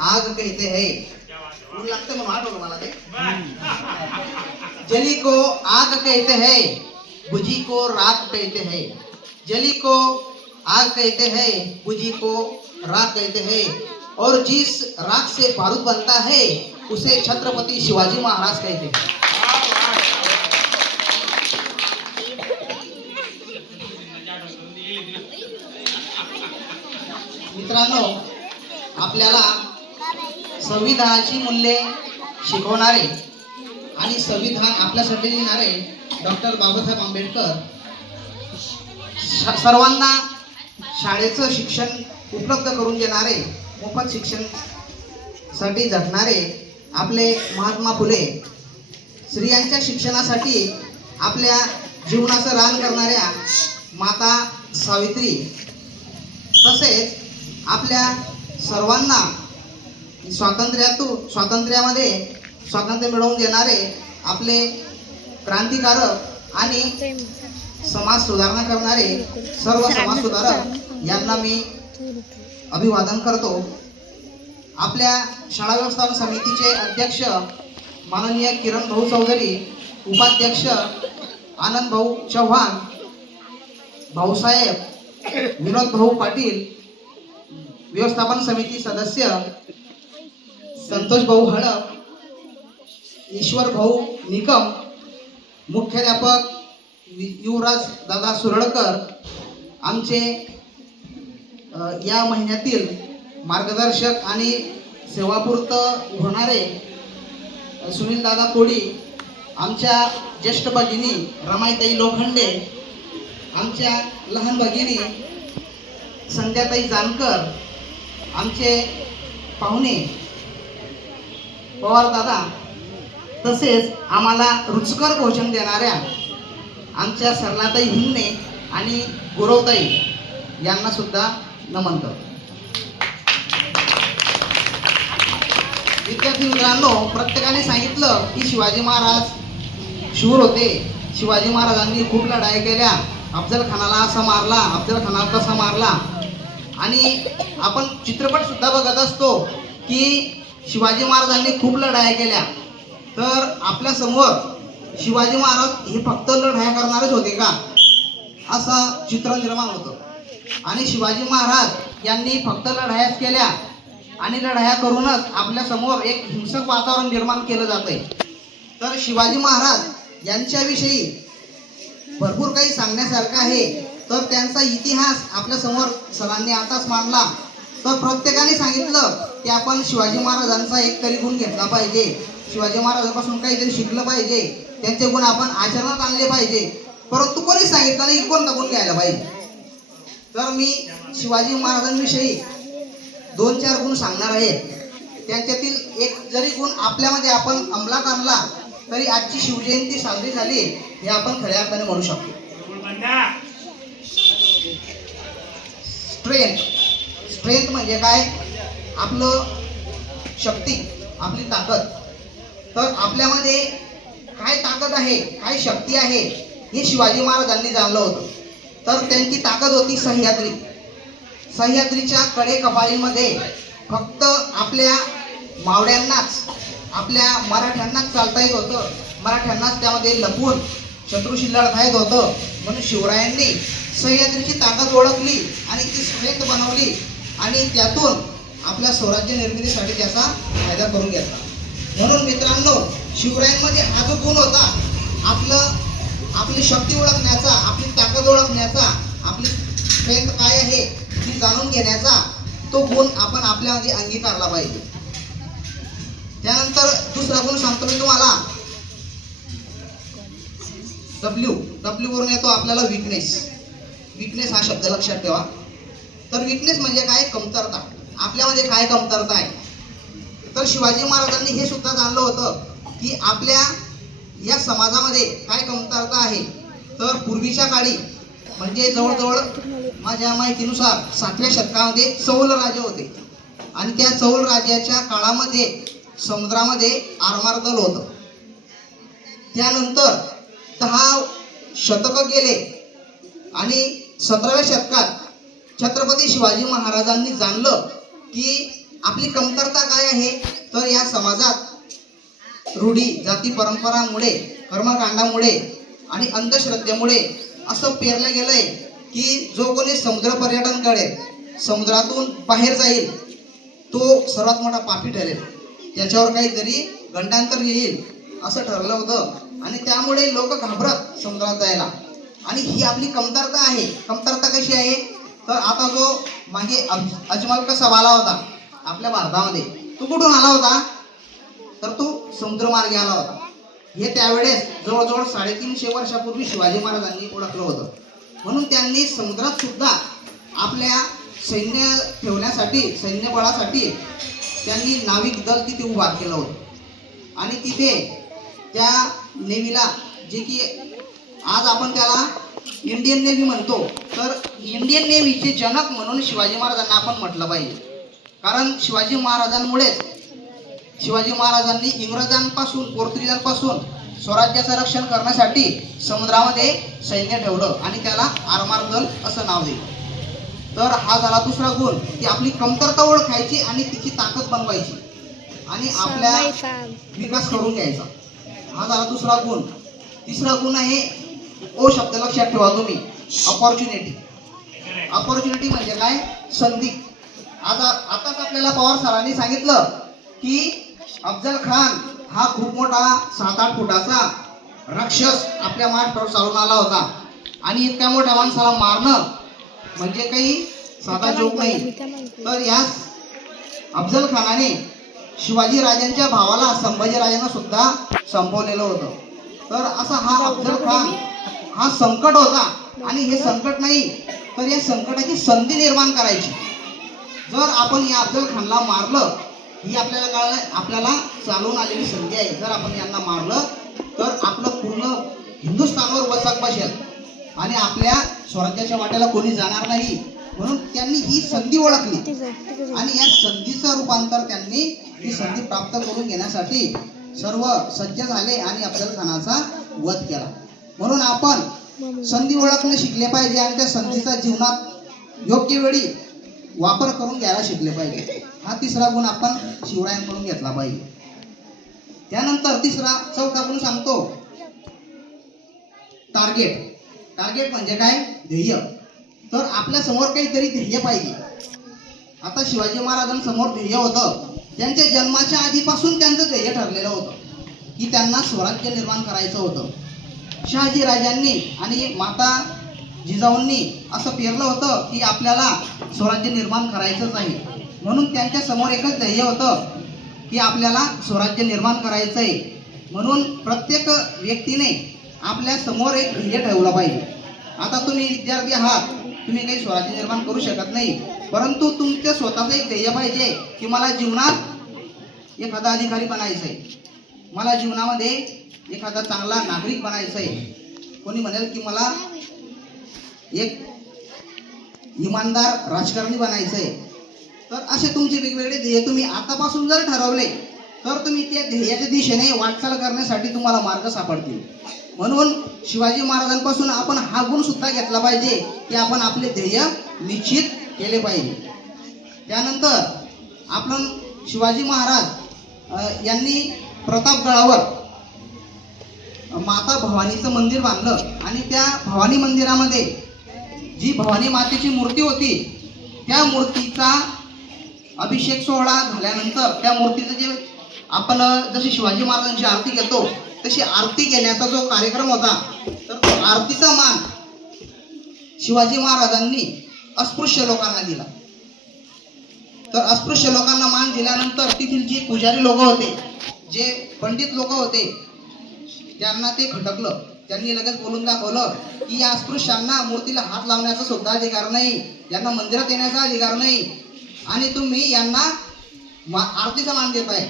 आग कहते हैं, ऊन लागतं म्हणून आठवलं मला ते. जली को आग कहते हैं, बुझी को राख कहते हैं. जली को आग कहते हैं, बुझी को राख कहते हैं, और जिस राख से बारूद बनता है उसे छत्रपति शिवाजी महाराज कहते हैं. मित्रांनो, आपल्याला संविधानाची मूल्ये शिकवणारे आणि संविधान आपल्यासाठी लिहिणारे डॉक्टर बाबासाहेब आंबेडकर सर्वांना शाळेचं शिक्षण उपलब्ध करून देणारे, मोफत शिक्षण साठी झटणारे आपले महात्मा फुले, स्त्रियांच्या शिक्षणासाठी आपल्या जीवनाचं रान करणाऱ्या माता सावित्री, तसेच आपल्या सर्वांना स्वातंत्र्यामध्ये स्वातंत्र्य मिळवून देणारे आपले क्रांतिकारक आणि समाज सुधारणा करणारे सर्व समाज सुधारक यांना मी अभिवादन करतो. आपल्या शाळा व्यवस्थापन समितीचे अध्यक्ष माननीय किरण भाऊ चौधरी, उपाध्यक्ष आनंद भाऊ चव्हाण, भाऊसाहेब विनोद भाऊ पाटील, व्यवस्थापन समिती सदस्य संतोष भाऊ हळप, ईश्वर भाऊ निकम, मुख्याध्यापक युवराज दादा सुरळकर, आमचे या महिन्यातील मार्गदर्शक आणि सेवापूर्त होणारे सुनील दादा कोडी, आमच्या ज्येष्ठ भगिनी रमाईताई लोखंडे, आमच्या लहान भगिनी संध्याताई जानकर, आमचे पाहुणे पवार दादा, तसेच आम्हाला रुचकर भोजन देणाऱ्या आमच्या सरलाताई हिंगणे आणि गुरवताई यांना सुद्धा नमन करतो. विद्यार्थी मित्रांनो, प्रत्येकाने सांगितलं की शिवाजी महाराज शूर होते, शिवाजी महाराजांनी खूप लढाई केल्या, अफजल खानाला असा मारला, अफजल खानाला तसा मारला, आणि आपण चित्रपट सुद्धा बघत असतो की शिवाजी महाराजांनी खूप लढाया केल्या. तर आपल्या समोर शिवाजी महाराज हे फक्त लढाया करणारच होते का, असं चित्र निर्माण होतं. आणि शिवाजी महाराज यांनी फक्त लढायाच केल्या आणि लढाया करूनच आपल्या समोर एक हिंसक वातावरण निर्माण केलं जातंय. तर शिवाजी महाराज यांच्याविषयी भरपूर काही सांगण्यासारखं आहे. तर त्यांचा इतिहास आपल्या समोर सरांनी आताच मांडला. तर प्रत्येकाने सांगितलं की आपण शिवाजी महाराजांचा एक तरी गुण घेतला पाहिजे, शिवाजी महाराजांपासून काहीतरी शिकलं पाहिजे, त्यांचे गुण आपण आचरणात आणले पाहिजे. परंतु कोणी सांगितलं नाही कोणता गुण घ्यायला पाहिजे. तर मी शिवाजी महाराजांविषयी 2-4 गुण सांगणार आहे. त्यांच्यातील एक जरी गुण आपल्यामध्ये आपण अंमलात आणला तरी आजची शिवजयंती साजरी झाली हे आपण खऱ्या अर्थाने म्हणू शकतो. स्ट्रेंथ म्हणजे काय, आपलं शक्ती, आपली ताकद. तर आपल्यामध्ये काय ताकद आहे, काय शक्ती आहे हे शिवाजी महाराजांनी जाणलं होतं. तर त्यांची ताकद होती सह्याद्री. सह्याद्रीच्या कडे कपाळीमध्ये फक्त आपल्या मावळ्यांनाच, आपल्या मराठ्यांनाच चालता येत होतं, मराठ्यांनाच त्यामध्ये लपून शत्रूशी लढता येत होतं. म्हणून शिवरायांनी सह्याद्रीची ताकद ओळखली आणि ती स्ट्रेंथ बनवली आणि त्यातून आपल्या स्वराज्य निर्मितीसाठी त्याचा फायदा करून घेतला. म्हणून मित्रांनो, शिवरायांमध्ये हा जो गुण होता, आपली शक्ती ओळखण्याचा, आपली ताकद ओळखण्याचा, आपली स्ट्रेंथ काय आहे ती जाणून घेण्याचा, तो गुण आपण आपल्यामध्ये अंगीकारला पाहिजे. त्यानंतर दुसरा गुण सांगतो मी तुम्हाला. डब्ल्यू वरून येतो आपल्याला विकनेस. विकनेस हा शब्द लक्षात ठेवा. तर विकनेस म्हणजे काय, कमतरता. आपल्यामध्ये काय कमतरता आहे. तर शिवाजी महाराजांनी हे सुद्धा जाणलं होतं की आपल्या या समाजामध्ये काय कमतरता आहे. तर पूर्वीच्या काळी म्हणजे जवळजवळ माझ्या माहितीनुसार 7व्या शतकामध्ये चौल राजे होते आणि त्या चौल राजाच्या काळामध्ये समुद्रामध्ये आरमार दल होतं. त्यानंतर 10 शतकं गेले आणि 17व्या शतकात छत्रपती शिवाजी महाराजांनी जाणलं की आपली कमतरता काय आहे, तर या समाजात रूढी जाती परंपरामुळे, कर्मकांडामुळे आणि अंधश्रद्धेमुळे असं पेरलं गेलंय की जो कोणी समुद्र पर्यटन करेल, समुद्रातून बाहेर जाईल, तो सर्वात मोठा पापी ठरेल, त्याच्यावर काहीतरी गंडांतर येईल असं ठरलं होतं. आणि त्यामुळे लोक घाबरत समुद्रात जायला. आणि ही आपली कमतरता आहे. कमतरता कशी आहे, तर आता जो मागे अजमल कसा आला होता आपल्या भारतामध्ये, तो कुठून आला होता, तर तो समुद्रमार्गे आला होता. हे त्यावेळेस जवळजवळ 350 वर्षापूर्वी शिवाजी महाराजांनी ओळखलं होतं. म्हणून त्यांनी समुद्रात सुद्धा आपल्या सैन्य ठेवण्यासाठी, सैन्य बळासाठी त्यांनी नाविक दल तिथे उभा केलं होतं. आणि तिथे त्या नेव्हीला, जे की आज आपण त्याला इंडियन नेव्ही म्हणतो, तर इंडियन नेव्हीचे जनक म्हणून शिवाजी महाराजांना आपण म्हटलं पाहिजे. कारण शिवाजी महाराजांनी इंग्रजांपासून, पोर्तुगीजांपासून स्वराज्याचं रक्षण करण्यासाठी समुद्रामध्ये सैन्य ठेवलं आणि त्याला आरमार दल असं नाव दिलं. तर हा झाला दुसरा गुण, की आपली कमतरता ओळखायची आणि तिची ताकद बनवायची आणि आपल्या विकास करून घ्यायचा. हा झाला दुसरा गुण. तिसरा गुण आहे, ओ शब्द लक्षात ठेवा तुम्ही, अपॉर्च्युनिटी. अपॉर्च्युनिटी म्हणजे काय, संधी. आताच आपल्याला पवार सरांनी सांगितलं की अफजल खान हा खूप मोठा 7-8 फुटाचा राक्षस आपल्या महाराष्ट्रावर चालून आला होता आणि इतक्या मोठ्या माणसाला मारणं म्हणजे काही साधा जोक नाही. तर याच अफजल खानाने शिवाजी राजांच्या भावाला, संभाजी राजांना सुद्धा संपवलेलं होतं. तर असा हा अफजल खान हा संकट होता. आणि हे संकट नाही, तर या संकटाची संधी निर्माण करायची. जर आपण या अफजल खानला मारलं, ही आपल्याला कळलं, आपल्याला चालून आलेली संधी आहे. जर आपण यांना मारलं तर आपलं पूर्ण हिंदुस्थानवर वचक बसेल आणि आपल्या स्वराज्याच्या वाट्याला कोणी जाणार नाही. म्हणून त्यांनी ही संधी ओळखली आणि या संधीचं रूपांतर त्यांनी, ही संधी प्राप्त करून घेण्यासाठी सर्व सज्ज झाले आणि अफजल खानाचा वध केला. म्हणून आपण संधी ओळखणे शिकले पाहिजे आणि त्या संधीचा जीवनात योग्य वेळी वापर करून घ्यायला शिकले पाहिजे. हा तिसरा गुण आपण शिवरायांकडून घेतला पाहिजे. त्यानंतर चौथा गुण सांगतो, टार्गेट. टार्गेट म्हणजे काय, ध्येय. तर आपल्या समोर काहीतरी ध्येय पाहिजे. आता शिवाजी महाराजांसमोर ध्येय होतं. त्यांच्या जन्माच्या आधीपासून त्यांचं ध्येय ठरलेलं होतं की त्यांना स्वराज्य निर्माण करायचं होतं. शहाजी राजांनी आणि माता जिजाऊंनी असं पेरलं होतं की आपल्याला स्वराज्य निर्माण करायचंच आहे. म्हणून त्यांच्या समोर एकच ध्येय होतं की आपल्याला स्वराज्य निर्माण करायचं आहे. म्हणून प्रत्येक व्यक्तीने आपल्या समोर एक ध्येय ठेवलं पाहिजे. आता तुम्ही विद्यार्थी आहात, तुम्ही काही स्वराज्य निर्माण करू शकत नाही, परंतु तुमच्या स्वतःचं एक ध्येय पाहिजे की मला जीवनात एखादा अधिकारी बनायचं आहे, मला जीवनामध्ये एखादा चांगला नागरिक बनायचं आहे. कोणी म्हणेल की मला एक इमानदार राजकारणी बनायचं आहे. तर असे तुमचे वेगवेगळे ध्येय तुम्ही आतापासून जर ठरवले तर तुम्ही त्या ध्येयाच्या दिशेने वाटचाल करण्यासाठी तुम्हाला मार्ग सापडतील. म्हणून शिवाजी महाराजांपासून आपण हा गुण सुद्धा घेतला पाहिजे की आपण आपले ध्येय निश्चित केले पाहिजे. त्यानंतर आपण शिवाजी महाराज यांनी प्रतापगडावर माता भवानीचं मंदिर बांधलं आणि त्या भवानी मंदिरामध्ये जी भवानी मातेची मूर्ती होती, त्या मूर्तीचा अभिषेक सोहळा झाल्यानंतर त्या मूर्तीचं जे आपण जशी शिवाजी महाराजांची आरती घेतो तशी आरती घेण्याचा जो कार्यक्रम होता, तर तो आरतीचा मान शिवाजी महाराजांनी अस्पृश्य लोकांना दिला. तर अस्पृश्य लोकांना मान दिल्यानंतर तेथील जे पुजारी लोक होते, जे पंडित लोक होते, त्यांना ते खटकलं. त्यांनी लगेच बोलून दाखवलं की या अस्पृश्यांना मूर्तीला हात लावण्याचा सुद्धा अधिकार नाही, यांना मंदिरात येण्याचा अधिकार नाही आणि तुम्ही यांना आरतीचा मान देताय.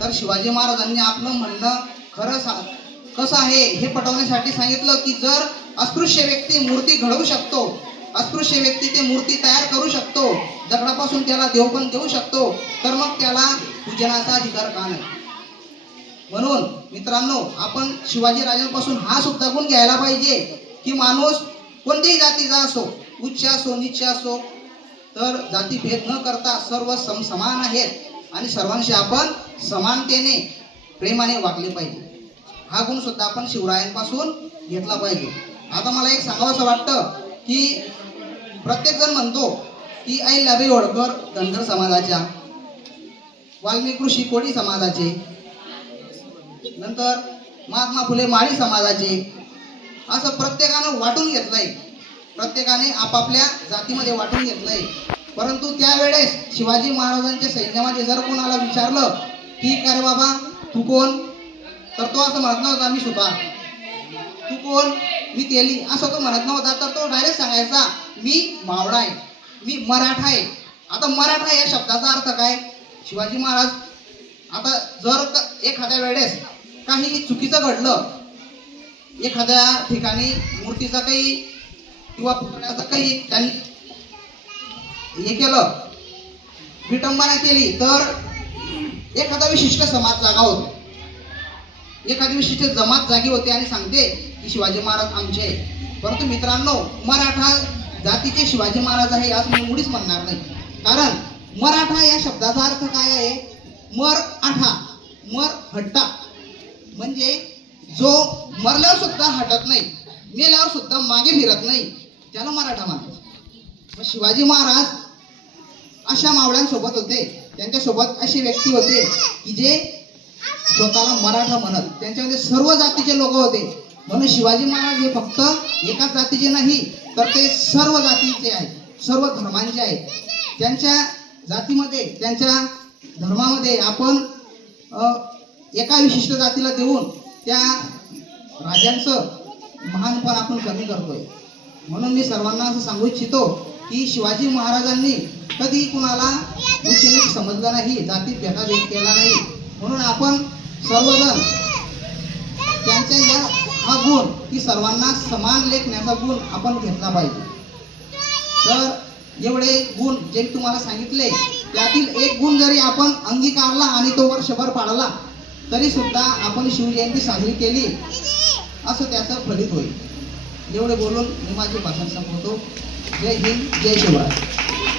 तर शिवाजी महाराजांनी आपलं म्हणणं खरं कसं आहे हे पटवण्यासाठी सांगितलं की जर अस्पृश्य व्यक्ती मूर्ती घडवू शकतो, अस्पृश्य व्यक्ती ते मूर्ती तयार करू शकतो, दगडापासून त्याला देव पण देऊ शकतो, तर मग त्याला पूजनाचा अधिकार का नाही. म्हणून मित्रांनो, आपण शिवाजी राजांपासून हा सुद्धा गुण घ्यायला पाहिजे की माणूस कोणत्याही जातीचा असो, उच्च असो नीच असो, तर जातीभेद न करता सर्व समान आहेत आणि सर्वांशी आपण समानतेने प्रेमाने वागले पाहिजे. हा गुण सुद्धा आपण शिवरायांपासून घेतला पाहिजे. आता मला एक सांगावंसं वाटतं की प्रत्येक जण म्हणतो की अहिल्याबाई होळकर धनगर समाजाच्या, वाल्मिकी ऋषी कोळी समाजाचे, नंतर महात्मा फुले माळी समाजाचे, असं प्रत्येकानं वाटून घेतलंय. प्रत्येकाने आपापल्या जातीमध्ये वाटून घेतलंय. परंतु त्यावेळेस शिवाजी महाराजांच्या सैन्यामध्ये जर कोणाला विचारलं की का रे बाबा तू कोण, तर तो असं म्हणत नव्हता मी सुतार. तू कोण, मी तेली, असं तो म्हणत नव्हता. तर तो डायरेक्ट सांगायचा मी मावळा आहे, मी मराठा आहे. आता मराठा या शब्दाचा अर्थ काय? शिवाजी महाराज आता जर एखाद्या वेळेस काही चुकीचं घडलं, एखाद्या ठिकाणी मूर्तीचा काही किंवा पुतळ्याचं काही त्यांनी हे केलं, विटंबना केली, तर एखादा विशिष्ट समाज जागा होतो, एखादी विशिष्ट जमात जागी होते आणि सांगते की शिवाजी महाराज आमचे आहे. परंतु मित्रांनो, मराठा जातीचे शिवाजी महाराज आहे असं मी मुळीच म्हणणार नाही. कारण मराठा या शब्दाचा अर्थ काय आहे? मर आठा, मर हट्टा, म्हणजे जो मरल्यावर सुद्धा हटत नाही, मेल्यावर सुद्धा मागे फिरत नाही, त्याला मराठा म्हणायचं. मग शिवाजी महाराज अशा मावळ्यांसोबत होते, त्यांच्यासोबत अशी व्यक्ती होते की जे स्वतःला मराठा म्हणत, त्यांच्यामध्ये सर्व जातीचे लोक होते. म्हणून शिवाजी महाराज हे फक्त एकाच जातीचे नाही, तर ते सर्व जातीचे आहेत, सर्व धर्मांचे आहेत. त्यांच्या जातीमध्ये, त्यांच्या धर्मामध्ये आपण एका विशिष्ट जातीला देऊन त्या राजांचं महानपण आपण कमी करतोय. म्हणून मी सर्वांना असं सांगू इच्छितो की शिवाजी महाराजांनी कधी कुणाला उच्च नीच समजलं नाही, जातीत भेदाभेद केला नाही. म्हणून आपण सर्वजण त्यांच्या या हा गुण की सर्वांना समान लेखण्याचा गुण आपण घेतला पाहिजे. तर एवढे गुण जे तुम्हाला सांगितले, त्यातील एक गुण जरी आपण अंगीकारला आणि तो वर्षभर पाळला तरी सुद्धा आपण शिवजयंती साजरी केली असं त्याचं फलित होईल. एवढे बोलून मी माझे भाषण संपवतो. जय हिंद, जय शिवराय.